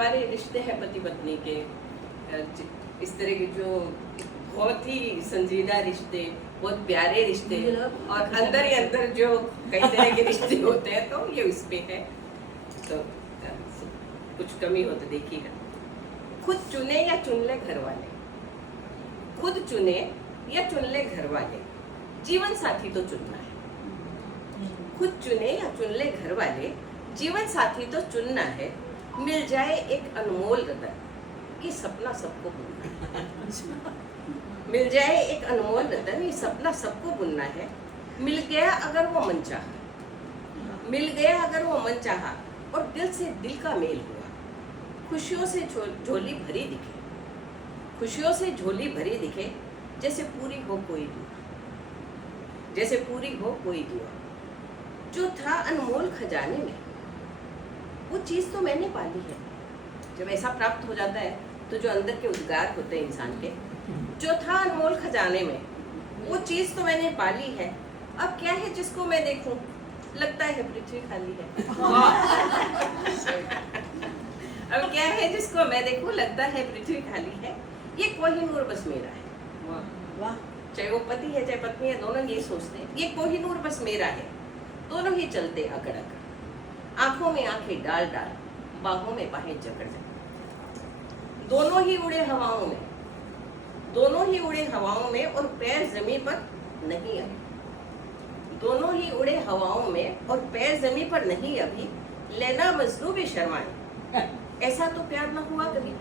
हमारे रिश्ते हैं पति पत्नी के, इस तरह के जो बहुत ही संजीदा रिश्ते, बहुत प्यारे रिश्ते, और अंदर ही अंदर जो कई तरह के रिश्ते होते हैं, तो ये उस पे है। तो कुछ कमी हो तो देखिएगा। खुद चुने या चुन ले घर वाले, खुद चुने या चुन ले घर वाले, जीवन साथी तो चुनना है। खुद चुने या चुन ले घर वाले, जीवन साथी तो चुनना है। मिल जाए एक अनमोल रतन, ये सपना सबको बुनना है। मिल जाए एक अनमोल रतन, ये सपना सबको बुनना है। मिल गया अगर वो मन चाहा, मिल गया अगर वो मन चाहा, और दिल से दिल का मेल हुआ। खुशियों से झोली भरी दिखे, खुशियों से झोली भरी दिखे, जैसे पूरी हो कोई दुआ, जैसे पूरी हो कोई दुआ। जो था अनमोल खजाने में, वो चीज़ तो मैंने पाली है। जब ऐसा प्राप्त हो जाता है तो जो अंदर के उद्गार होते हैं इंसान के, जो था अनमोल खजाने में, वो चीज़ तो मैंने पाली है। अब क्या है जिसको मैं देखूं, लगता है पृथ्वी खाली है। अब क्या है जिसको मैं देखूं, लगता है पृथ्वी खाली है। ये कोहिनूर बस मेरा है। वाह, चाहे वो पति है चाहे पत्नी है, दोनों ये सोचते हैं ये कोहिनूर बस मेरा है। दोनों ही चलते अकड़ अकड़, आंखों में आंखें डाल डाल, बाहों में बाहें जकड़ जकड़। दोनों ही उड़े हवाओं में, दोनों ही उड़े हवाओं में, और पैर जमीन पर नहीं अभी। दोनों ही उड़े हवाओं में और पैर जमीन पर नहीं अभी। लैला मजनू भी शर्माए, ऐसा तो प्यार न हुआ कभी।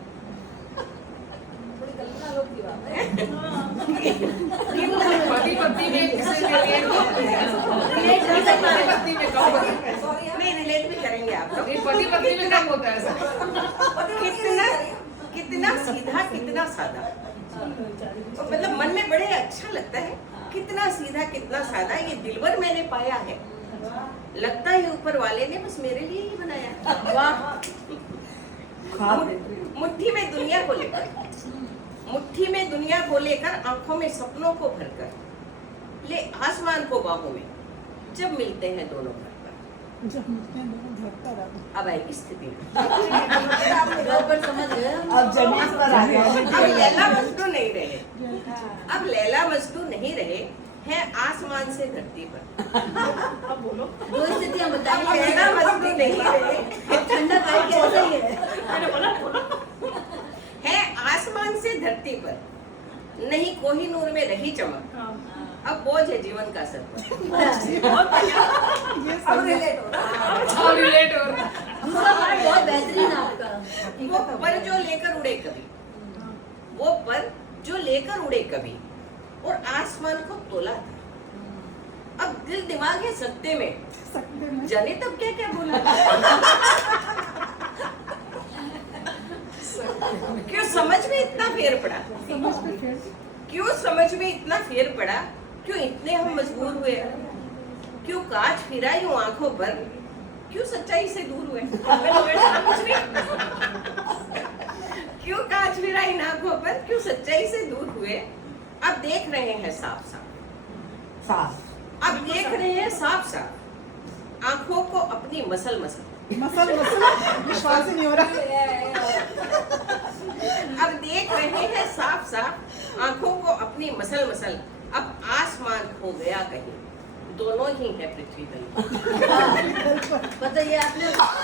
नहीं, रिलेट भी करेंगे आप लोग। पति पत्नी में कम होता है ऐसा। कितना कितना सीधा, कितना सादा, और मतलब मन में बड़े अच्छा लगता है। कितना सीधा कितना सादा, ये दिलबर मैंने पाया है। लगता है ऊपर वाले ने बस मेरे लिए ही बनाया। वाह। मुट्ठी में दुनिया को लेकर, मुट्ठी में दुनिया को लेकर, आंखों में सपनों को भरकर, ले आसमान को बाहों में, जब मिलते हैं दोनों घर पर। जब मिलते हैं दोनों घर पर। अब आएगी स्थिति में, समझ गए, अब जमीन पर आ गया। अब लैला मजनू नहीं रहे, अब लैला मजनू नहीं रहे हैं आसमान से धरती पर। अब बोलो दो स्थितियां अब बताइए। लैला मजनू नहीं रहे ठंडा भाई कैसा ही है। है आसमान से धरती पर, नहीं कोहिनूर में रही चमक। अब बोझ है जीवन का सर पर। अब रिलेट हो रहा और रिलेट हो रहा है। बहुत बेहतरीन आपका। वो पर जो लेकर उड़े कभी, वो पर जो लेकर उड़े कभी, और आसमान को तोला था। अब दिल दिमाग है सत्ते में, जाने तब क्या क्या बोला। क्यों समझ में इतना फेर पड़ा, क्यों समझ में इतना फेर पड़ा, क्यों इतने हम मजबूर हुए, क्यों कांच फिरा यूं आंखों पर, क्यों सच्चाई से दूर हुए। कुछ नहीं, क्यों कांच फिरा इन आंखों पर, क्यों सच्चाई से दूर हुए। अब देख रहे हैं साफ साफ, साफ अब देख रहे हैं साफ साफ, आंखों को अपनी मसल मसल। मसल विश्वास ही नहीं हो रहा। अब देख रहे हैं साफ साफ, आंखों को अपनी मसल मसल। अब आसमान खो गया कहीं, दोनों ही है पृथ्वी तल। बताइए आपने